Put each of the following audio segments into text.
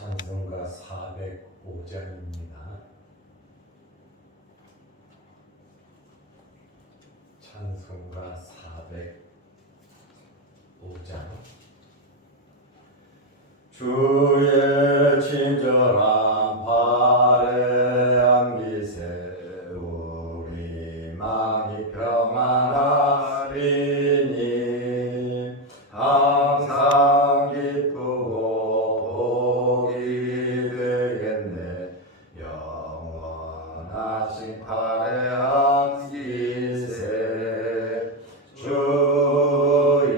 찬송가 405장입니다. 찬송가 405장. 주의 친절한 발에 안기세 우리 마음이 평안하리니 항상 기쁘고 복이 되겠네. 영원하신 발에 안기세 주의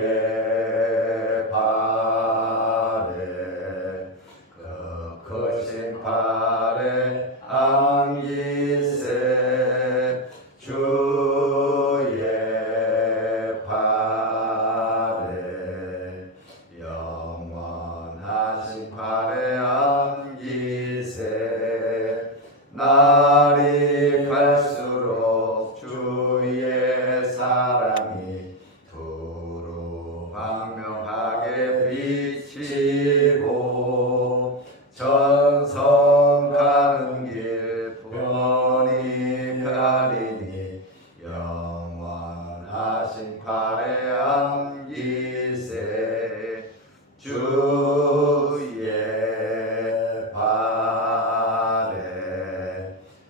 발에 그 크신 발에 안기세 주의 발에 영원하신 발에 안기세. 날이 갈수록 주의 사랑이 두루 광명하게 비치고 전성 가는 길 뻔히 가리니 영원하신 발에 안기세 주의 발에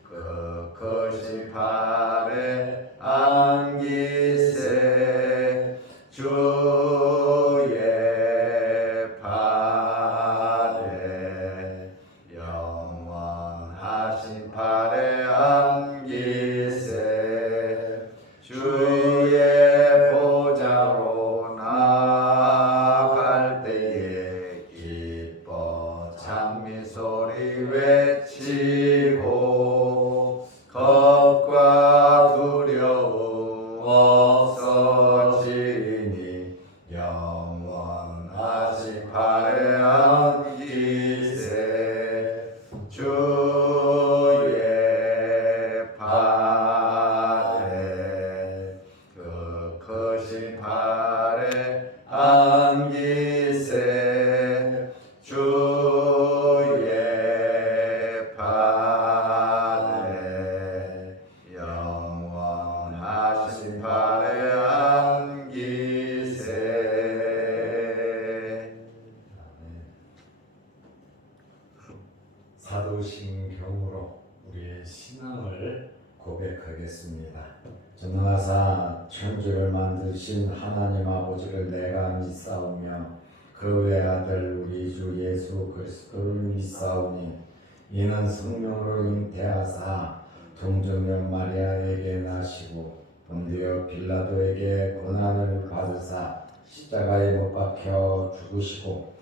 그 크신 발에 안기세 주의 발에 영원하신 발에 안기세 주의 보좌로 나아갈 때에 기뻐 찬미 소리 외치고 겁과 두려움 없어지니 영원하신 발에 안기세 주의 발에 그 크신 발에 안기세 주의 발에 영원하신 발에 안기세. 사도신경으로 우리의 신앙을 고백하겠습니다. 전능하사 천지를 만드신 하나님 아버지를 내가 믿사오며 그 외아들 우리 주 예수 그리스도를 믿사오니 이는 성령으로 잉태하사 동정녀 마리아에게 나시고 본디오 빌라도에게 고난을 받으사 십자가에 못 박혀 죽으시고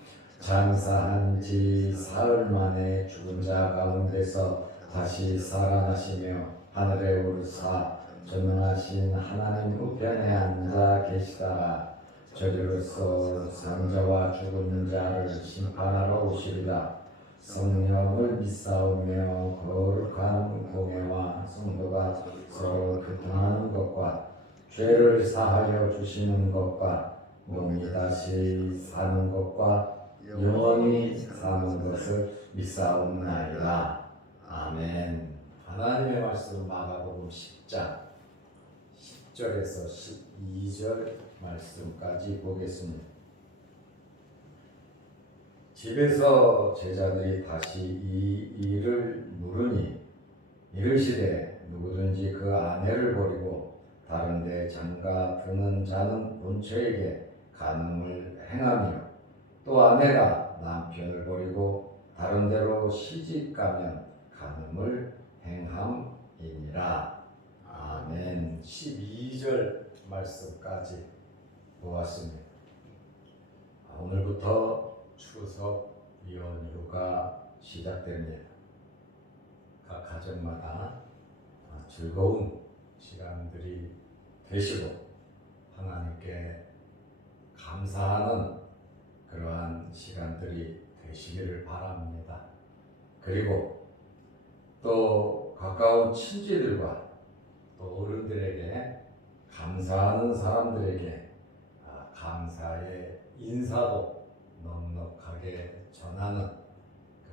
장사한 지 사흘 만에 죽은 자 가운데서 다시 살아나시며 하늘에 오르사 전능하신 하나님 우편에 앉아 계시다가 저리로서 산자와 죽은 자를 심판하러 오시리라. 성령을 믿사오며 거룩한 공예와 성도가 서로 교통하는 것과 죄를 사하여 주시는 것과 몸이 다시 사는 것과 영원히 사는 것을 믿사옵나이다. 아멘. 하나님의 말씀 마가복음 10장 10절에서 12절 말씀까지 보겠습니다. 집에서 제자들이 다시 이 일을 물으니 이르시되 누구든지 그 아내를 버리고 다른 데 장가 드는 자는 본처에게 간음을 행하며 또 아내가 남편을 버리고 다른 데로 시집가면 간음을 행함이니라. 아멘. 12절 말씀까지 보았습니다. 오늘부터 추석 연휴가 시작됩니다. 각 가정마다 즐거운 시간들이 되시고 하나님께 감사하는 그러한 시간들이 되시기를 바랍니다. 그리고 또 가까운 친지들과 또 어른들에게 감사하는 사람들에게 감사의 인사도 넉넉하게 전하는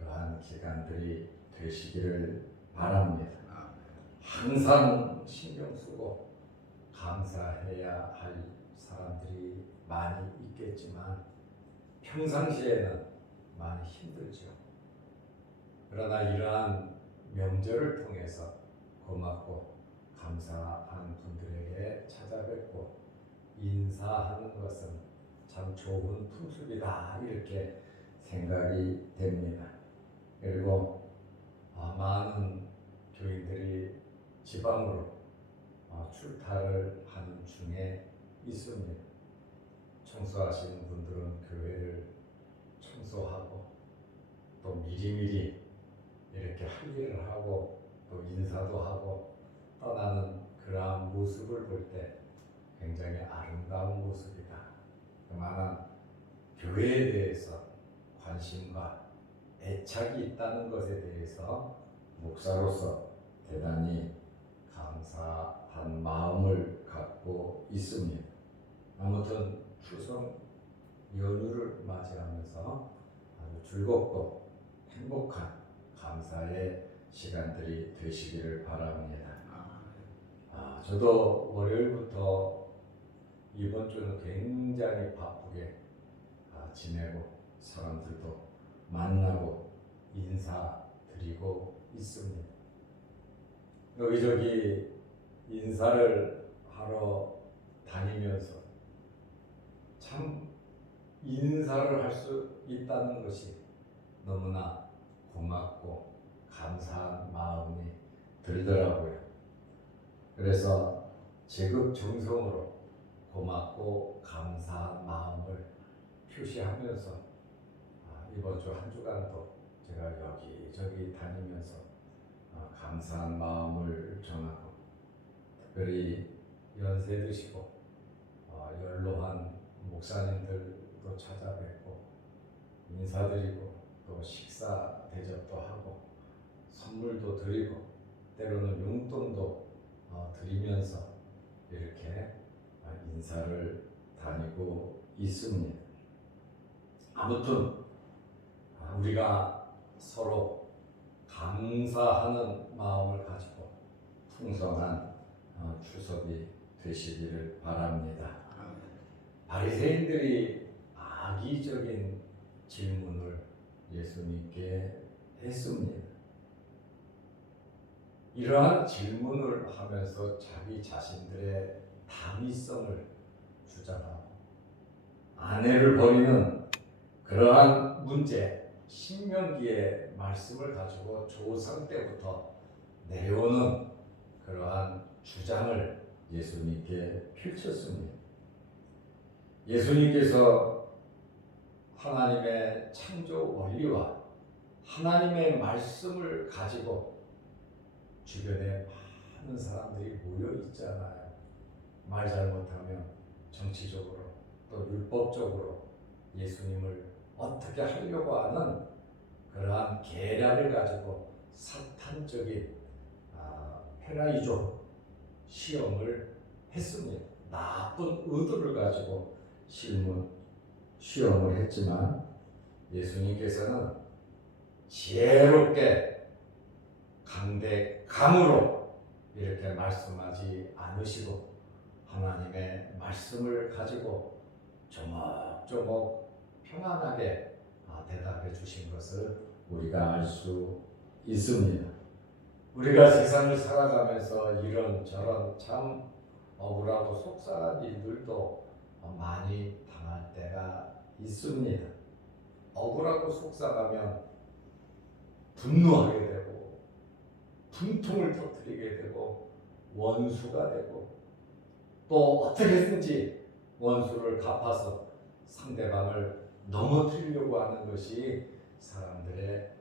그러한 기간들이 되시기를 바랍니다. 항상 신경 쓰고 감사해야 할 사람들이 많이 있겠지만 평상시에는 많이 힘들죠. 그러나 이러한 명절을 통해서 고맙고 감사하는 분들에게 찾아뵙고 인사하는 것은 참 좋은 풍습이다, 이렇게 생각이 됩니다. 그리고 많은 교인들이 지방으로 출타를 하는 중에 있습니다. 청소하시는 분들은 교회를 청소하고 또 미리미리 이렇게 할 일을 하고 또 인사도 하고 떠나는 그러한 모습을 볼 때 굉장히 아름다운 모습이다. 그만한 교회에 대해서 관심과 애착이 있다는 것에 대해서 목사로서 대단히 감사한 마음을 갖고 있습니다. 아무튼 추석 연휴를 맞이하면서 아주 즐겁고 행복한 감사의 시간들이 되시기를 바랍니다. 저도 월요일부터 이번 주는 굉장히 바쁘게 지내고 사람들도 만나고 인사드리고 있습니다. 여기저기 인사를 하러 다니면서 참 인사를 할 수 있다는 것이 너무나 고맙고 감사한 마음이 들더라고요. 그래서 제급정성으로 고맙고 감사한 마음을 표시하면서 이번 주 한 주간도 제가 여기저기 다니면서 감사한 마음을 전하고, 특별히 연세 드시고 연로한 목사님들도 찾아뵙고 인사드리고 또 식사 대접도 하고 선물도 드리고 때로는 용돈도 드리면서 이렇게 인사를 다니고 있습니다. 아무튼 우리가 서로 감사하는 마음을 가지고 풍성한 추석이 되시기를 바랍니다. 바리새인들이 악의적인 질문을 예수님께 했습니다. 이러한 질문을 하면서 자기 자신들의 당위성을 주장하고 아내를 버리는 그러한 문제, 신명기의 말씀을 가지고 조상 때부터 내려오는 그러한 주장을 예수님께 펼쳤습니다. 예수님께서 하나님의 창조 원리와 하나님의 말씀을 가지고 주변에 많은 사람들이 모여 있잖아요. 말 잘못하면 정치적으로 또 율법적으로 예수님을 어떻게 하려고 하는 그러한 계략을 가지고 사탄적인 페라이조 시험을 했습니다. 나쁜 의도를 가지고 시험을 했지만 예수님께서는 지혜롭게 강대강으로 이렇게 말씀하지 않으시고 하나님의 말씀을 가지고 조목조목 평안하게 대답해 주신 것을 우리가 알 수 있습니다. 우리가 세상을 살아가면서 이런저런 참 억울하고 속상한 일들도 많이 당할 때가 있습니다. 억울하고 속상하면 분노하게 되고 분통을 터뜨리게 되고 원수가 되고 또 어떻게든지 원수를 갚아서 상대방을 넘어뜨리려고 하는 것이 사람들의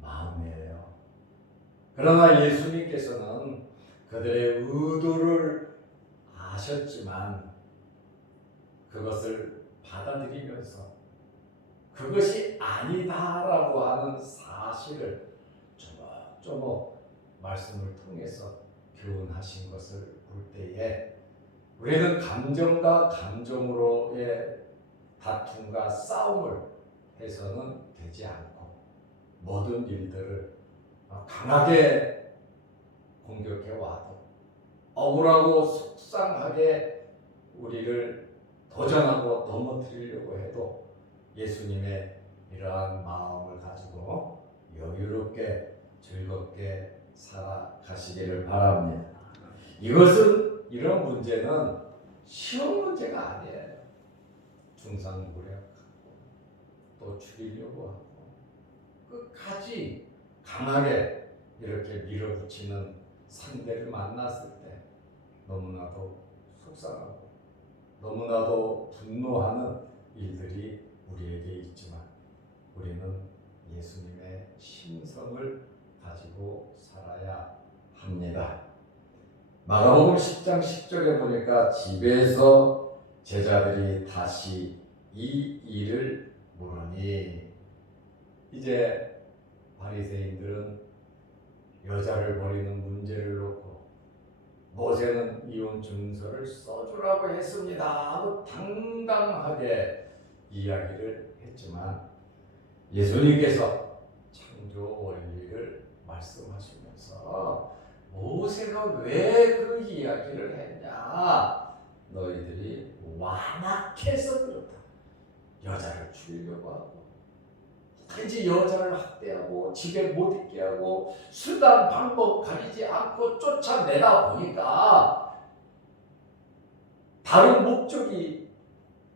마음이에요. 그러나 예수님께서는 그들의 의도를 아셨지만 그것을 받아들이면서 그것이 아니다라고 하는 사실을 조목조목 말씀을 통해서 교훈하신 것을 볼 때에 우리는 감정과 감정으로의 다툼과 싸움을 해서는 되지 않고 모든 일들을 강하게 공격해 와도 억울하고 속상하게 우리를 도전하고 넘어뜨리려고 해도 예수님의 이러한 마음을 가지고 여유롭게 즐겁게 살아가시기를 바랍니다. 이런 문제는 쉬운 문제가 아니에요. 중상모략하고 또 죽이려고 하고 끝까지 강하게 이렇게 밀어붙이는 상대를 만났을 때 너무나도 속상하고 너무나도 분노하는 일들이 우리에게 있지만 우리는 예수님의 심성을 가지고 살아야 합니다. 마가복음 10장 10절에 보니까 집에서 제자들이 다시 이 일을 물으니, 이제 바리새인들은 여자를 버리는 문제를 놓고 모세는 이혼 증서를 써주라고 했습니다 하고 당당하게 이야기를 했지만 예수님께서 창조 원리를 말씀하시면서 모세가 왜 그 이야기를 했냐, 너희들이 완악해서 그렇다. 여자를 죽이려고 하고 단지 여자를 학대하고 집에 못 있게 하고 수단 방법 가리지 않고 쫓아내다 보니까 다른 목적이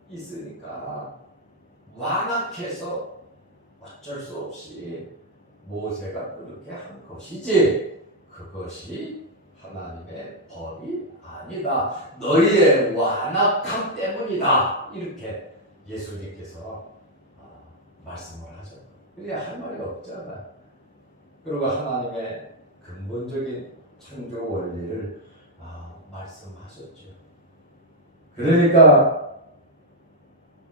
있으니까 완악해서 어쩔 수 없이 모세가 그렇게 한 것이지 그것이 하나님의 법이 아니다. 너희의 완악함 때문이다. 이렇게 예수님께서 말씀을 하셨고, 그게 할 말이 없잖아요. 그리고 하나님의 근본적인 창조 원리를 말씀하셨죠. 그러니까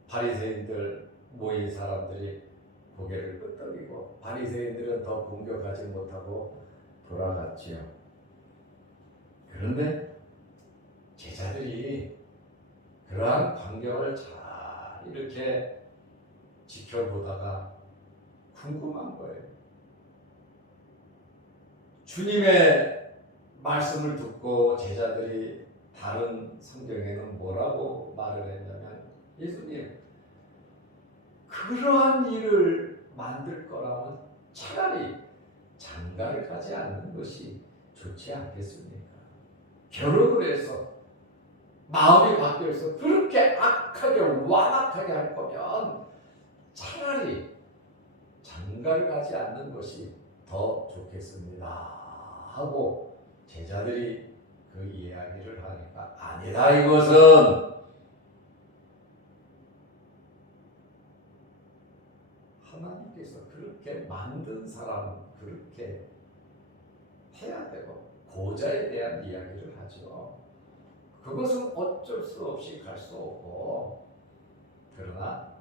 바리새인들 모인 사람들이 고개를 끄덕이고 바리새인들은 더 공격하지 못하고 돌아갔지요. 그런데 제자들이 그러한 광경을 잘 이렇게 지켜보다가 궁금한 거예요. 주님의 말씀을 듣고 제자들이 다른 성경에는 뭐라고 말을 했냐면, 예수님, 그러한 일을 만들 거라면 차라리 장가를 가지 않는 것이 좋지 않겠습니까? 결혼을 해서 마음이 바뀌어서 그렇게 악하게 완악하게 할 거면 차라리 장가를 가지 않는 것이 더 좋겠습니다 하고 제자들이 그 이야기를 하니까, 아니다, 이것은 하나님께서 그렇게 만든 사람은 그렇게 해야 되고 고자에 대한 이야기를 하죠. 그것은 어쩔 수 없이 갈 수 없고, 그러나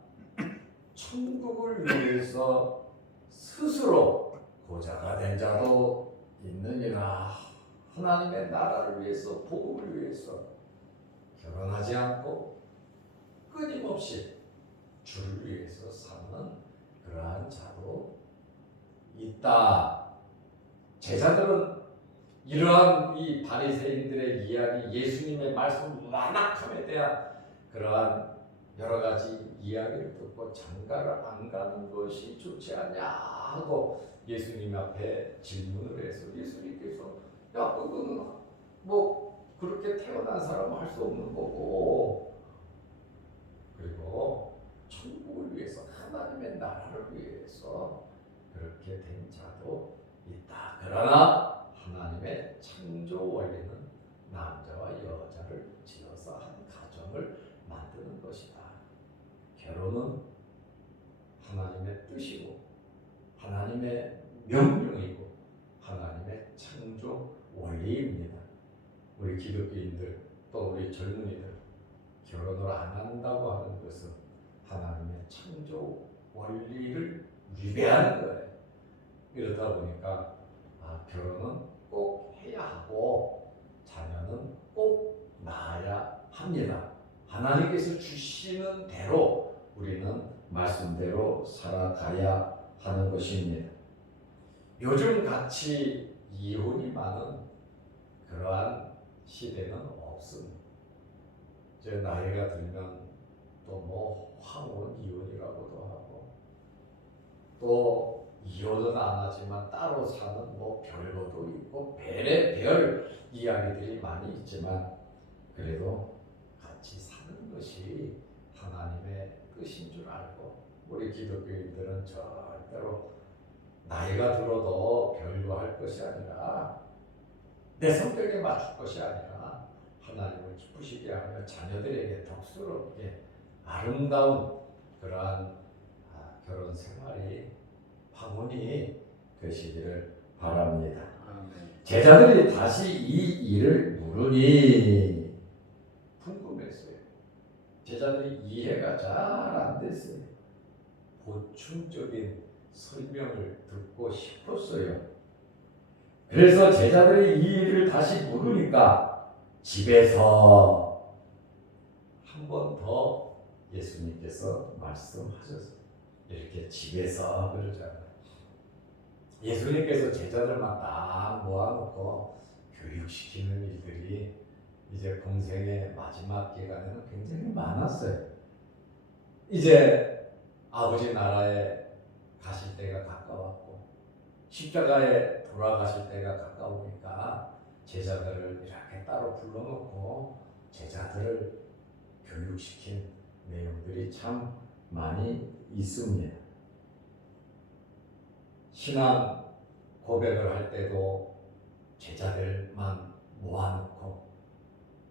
천국을 위해서 스스로 고자가 된 자도 있느니라. 하나님의 나라를 위해서, 복음을 위해서 결혼하지 않고 끊임없이 주를 위해서 사는 그러한 자도 있다. 제자들은 이러한 이 바리새인들의 이야기, 예수님의 말씀 완악함에 대한 그러한 여러 가지 이야기를 듣고 장가를 안 가는 것이 좋지 않냐 하고 예수님 앞에 질문을 해서 예수님께서, 야, 그거는 뭐 그렇게 태어난 사람은 할 수 없는 거고, 그리고 천국을 위해서, 하나님의 나라를 위해서 그렇게 된 자도 있다. 그러나 하나님의 창조 원리는 남자와 여자를 지어서 한 가정을 만드는 것이다. 결혼은 하나님의 뜻이고 하나님의 명령이고 하나님의 창조 원리입니다. 우리 기독교인들 또 우리 젊은이들 결혼을 안 한다고 하는 것은 하나님의 창조 원리를 위배하는 거예요. 이러다 보니까 결혼은 꼭 해야 하고 자녀는 꼭 낳아야 합니다. 하나님께서 주시는 대로 우리는 말씀대로 살아가야 하는 것입니다. 요즘 같이 이혼이 많은 그러한 시대는 없습니다. 저 나이가 들면 또 뭐 황혼 이혼이라고도 하고 또 이혼은 안 하지만 따로 사는 뭐 별거도 있고 별의 이야기들이 많이 있지만 그래도 같이 사는 것이 하나님의 뜻인 줄 알고 우리 기독교인들은 절대로 나이가 들어도 별거할 것이 아니라 내 성격에 맞출 것이 아니라 하나님을 기쁘시게 하며 자녀들에게 덕스럽게 아름다운 그러한 결혼 생활이 황혼이 되시기를 바랍니다. 제자들이 다시 이 일을 물으니 궁금했어요. 제자들이 이해가 잘 안 됐어요. 보충적인 설명을 듣고 싶었어요. 그래서 제자들이 이 일을 다시 물으니까 집에서 한 번 더 예수님께서 말씀하셨어요. 이렇게 집에서 그러잖아요. 예수님께서 제자들만 딱 모아놓고 교육시키는 일들이 이제 공생의 마지막 기간에는 굉장히 많았어요. 이제 아버지 나라에 가실 때가 가까웠고 십자가에 돌아가실 때가 가까우니까 제자들을 이렇게 따로 불러놓고 제자들을 교육시킨 내용들이 참 많이 있습니다. 신앙 고백을 할 때도 제자들만 모아놓고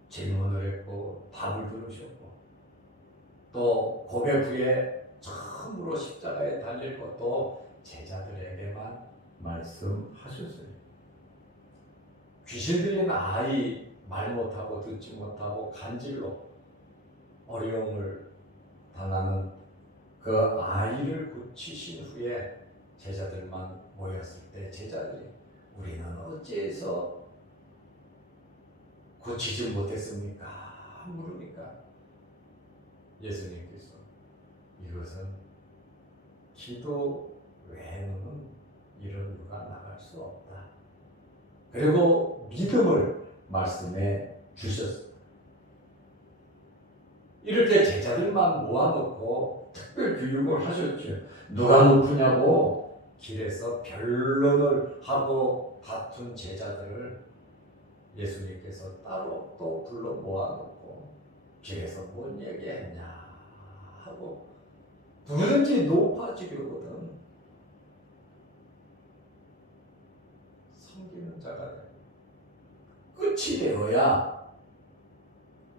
질문을 했고 답을 들으셨고 또 고백 후에 처음으로 십자가에 달릴 것도 제자들에게만 말씀하셨어요. 귀신 들린 아이 말 못하고 듣지 못하고 간질로 어려움을 당하는 그 아이를 고치신 후에 제자들만 모였을 때 제자들이 우리는 어찌해서 고치지 못했습니까? 물으니까 예수님께서 이것은 기도 외에는 이런 누가 나갈 수 없다. 그리고 믿음을 말씀해 주셨습니다. 이렇게 제자들만 모아놓고 특별 교육을 하셨죠. 누가 높으냐고 길에서 변론을 하고 다툰 제자들을 예수님께서 따로 또 불러 모아놓고 길에서 뭔 얘기했냐 하고 누구든지 높아지려거든 섬기는 자가 돼. 끝이 되어야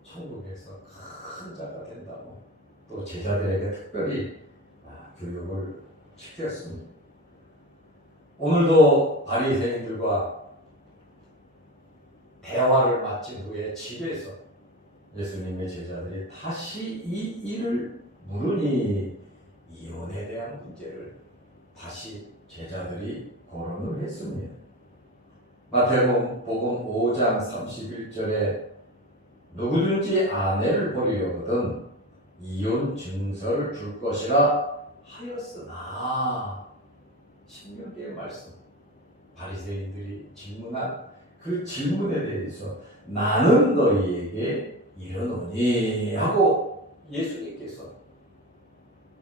천국에서 큰 자가 된다고 또 제자들에게 특별히 교육을 시켰습니다. 오늘도 바리새인들과 대화를 마친 후에 집에서 예수님의 제자들이 다시 이 일을 물으니 이혼에 대한 문제를 다시 제자들이 거론을 했습니다. 마태복음 5장 31절에 누구든지 아내를 버리려거든 이혼 증서를 줄 것이라 하였으나 신명기의 말씀 바리새인들이 질문한 그 질문에 대해서 나는 너희에게 이르노니 하고 예수님께서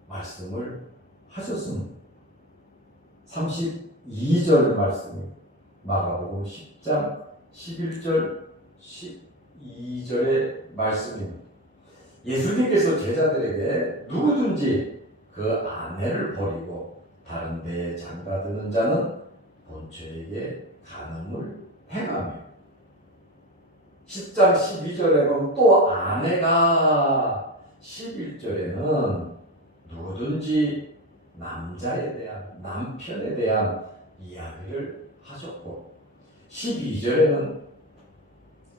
말씀을 하셨습니다. 32절 말씀이 마가복음 10장 11절 12절의 말씀입니다. 예수님께서 제자들에게 누구든지 그 아내를 버리고 다른 데에 장가드는 자는 본처에게 간음을 행하며 10장 12절에 보면 또 아내가 11절에는 누구든지 남자에 대한 남편에 대한 이야기를 하셨고 12절에는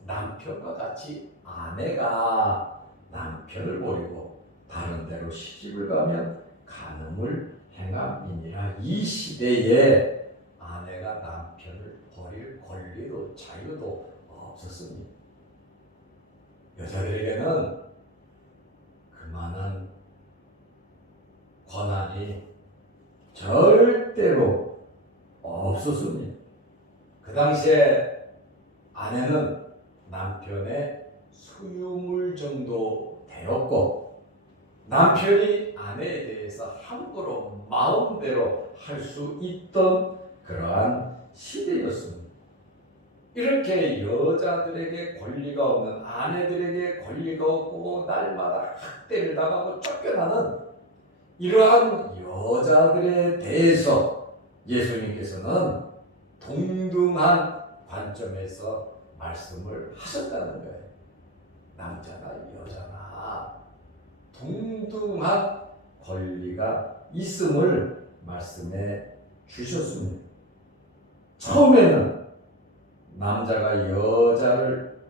남편과 같이 아내가 남편을 버리고 다른 데로 시집을 가면 간음을 행함이니라. 이 시대에 아내가 남편을 버릴 권리도 자유도 없었습니다. 여자들에게는 그만한 권한이 절대로 없었습니다. 그 당시에 아내는 남편의 소유물 정도 되었고, 남편이 아내에 대해서 함부로 마음대로 할 수 있던 그러한 시대였습니다. 이렇게 여자들에게 권리가 없는, 아내들에게 권리가 없고 날마다 학대를 당하고 쫓겨나는 이러한 여자들에 대해서 예수님께서는 동등한 관점에서 말씀을 하셨다는 거예요. 남자나 여자나 동등한 권리가 있음을 말씀해 주셨습니다. 처음에는 남자가 여자를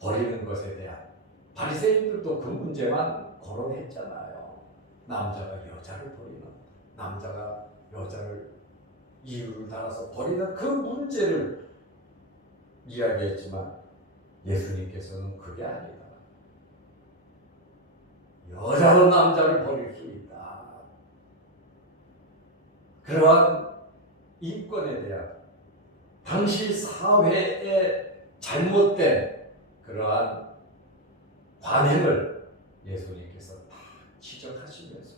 버리는 것에 대한, 바리새인들도 그 문제만 거론했잖아요. 남자가 여자를 버리는, 남자가 여자를 이유를 달아서 버리는 그 문제를 이야기했지만 예수님께서는 그게 아니다. 여자로 남자를 버릴 수 있다. 그러한 인권에 대한, 당시 사회의 잘못된 그러한 관행을 예수님께서 다 지적하시면서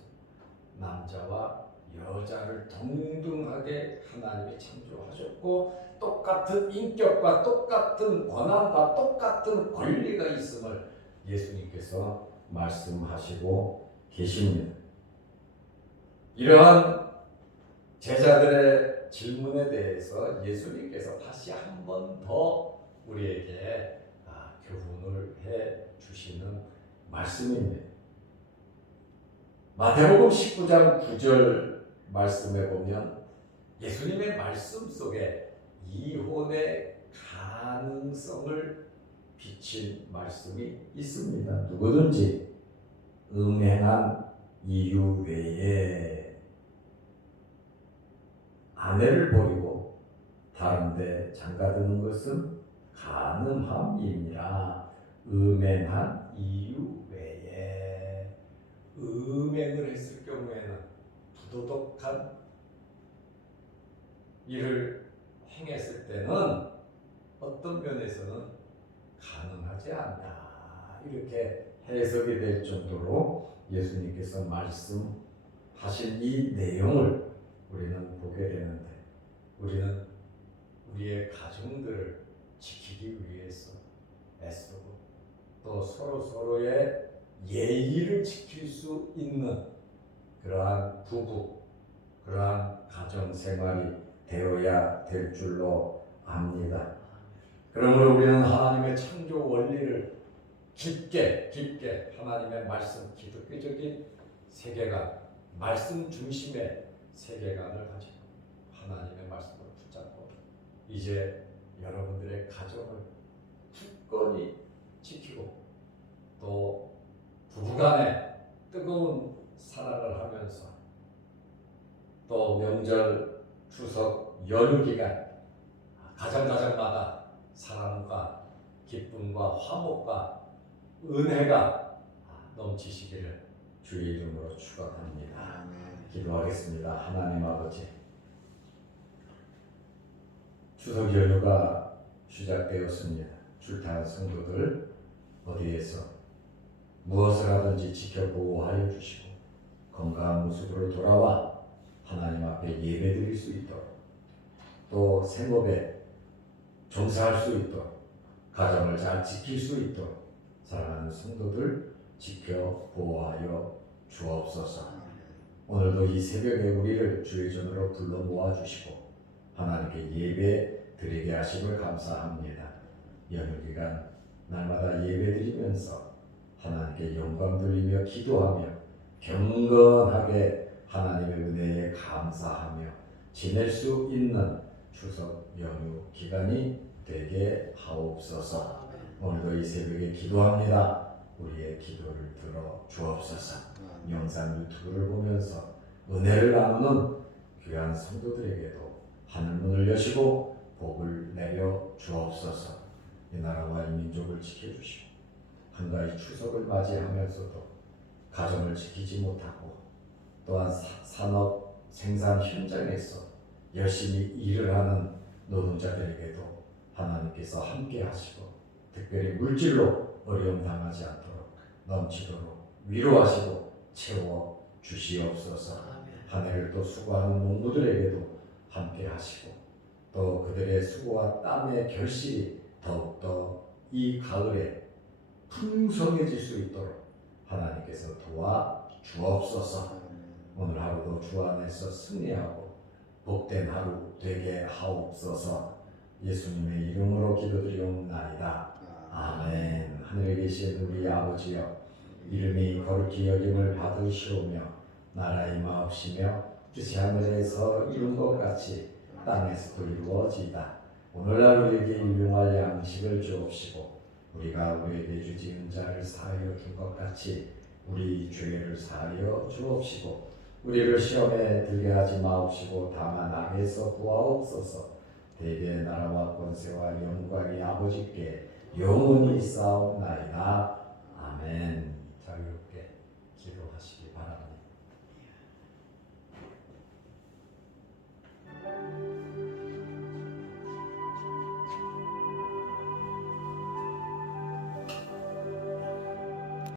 남자와 여자를 동등하게 하나님이 창조하셨고, 똑같은 인격과 똑같은 권한과 똑같은 권리가 있음을 예수님께서 말씀하시고 계십니다. 이러한 제자들의 질문에 대해서 예수님께서 다시 한 번 더 우리에게 교훈을 해 주시는 말씀입니다. 마태복음 19장 9절 말씀에 보면 예수님의 말씀 속에 이혼의 가능성을 비친 말씀이 있습니다. 누구든지 음행한 이유 외에 아내를 버리고 다른 데 장가드는 것은 가능함이니라. 음행한 이유 외에, 음행을 했을 경우에는, 부도덕한 일을 행했을 때는 어떤 면에서는 가능하지 않냐, 이렇게 해석이 될 정도로 예수님께서 말씀하신 이 내용을 우리는 보게 되는데, 우리는 우리의 가정들을 지키기 위해서 애쓰고, 또 서로의 예의를 지킬 수 있는 그러한 부부, 그러한 가정 생활이 되어야 될 줄로 압니다. 그러므로 우리는 하나님의 창조 원리를 깊게 하나님의 말씀, 기독교적인 세계관, 말씀 중심의 세계관을 가지고 하나님의 말씀을 붙잡고 이제 여러분들의 가정을 굳건히 지키고, 또 부부간에 뜨거운 사랑을 하면서, 또 명절, 추석, 연휴 기간 가정마다 사랑과 기쁨과 화목과 은혜가 넘치시기를 주의 이름으로 축원합니다. 기도하겠습니다. 하나님 아버지, 추석 연휴가 시작되었습니다. 출타한 성도들 어디에서 무엇을 하든지 지켜보호하여 주시고 건강한 모습으로 돌아와 하나님 앞에 예배드릴 수 있도록, 또 생업에 종사할 수 있도록, 가정을 잘 지킬 수 있도록 사랑하는 성도들 지켜보호하여 주옵소서. 오늘도 이 새벽에 우리를 주의 전으로 불러 모아주시고 하나님께 예배 드리게 하심을 감사합니다. 연휴 기간 날마다 예배 드리면서 하나님께 영광 돌리며 기도하며 경건하게 하나님의 은혜에 감사하며 지낼 수 있는 추석 연휴 기간이 되게 하옵소서. 오늘도 이 새벽에 기도합니다. 우리의 기도를 들어 주옵소서. 영상 유튜브를 보면서 은혜를 나누는 귀한 성도들에게도 하늘문을 여시고 복을 내려 주옵소서. 이 나라와 이 민족을 지켜주시고 한가위 추석을 맞이하면서도 가정을 지키지 못하고, 또한 산업 생산 현장에서 열심히 일을 하는 노동자들에게도 하나님께서 함께 하시고 특별히 물질로 어려움 당하지 않도록 넘치도록 위로하시고 채워 주시옵소서. 한 해를 또 수고하는 농부들에게도 함께 하시고 또 그들의 수고와 땀의 결실이 더욱더 이 가을에 풍성해질 수 있도록 하나님께서 도와 주옵소서. 오늘 하루도 주 안에서 승리하고 복된 하루 되게 하옵소서. 예수님의 이름으로 기도드리옵나이다. 아멘. 하늘에 계신 우리 아버지여, 이름이 거룩히 여김을 받으시오며 나라 임하옵시며 뜻이 하늘에서 이룬 것 같이 땅에서도 이루어지이다. 오늘날 우리에게 일용할 양식을 주옵시고 우리가 우리에게 주지은 자를 사하여 준 것 같이 우리 죄를 사하여 주옵시고 우리를 시험에 들게 하지 마옵시고 다만 악에서 구하옵소서. 대개 나라와 권세와 영광이 아버지께 영원히 있사옵나이다. 아멘. 자유롭게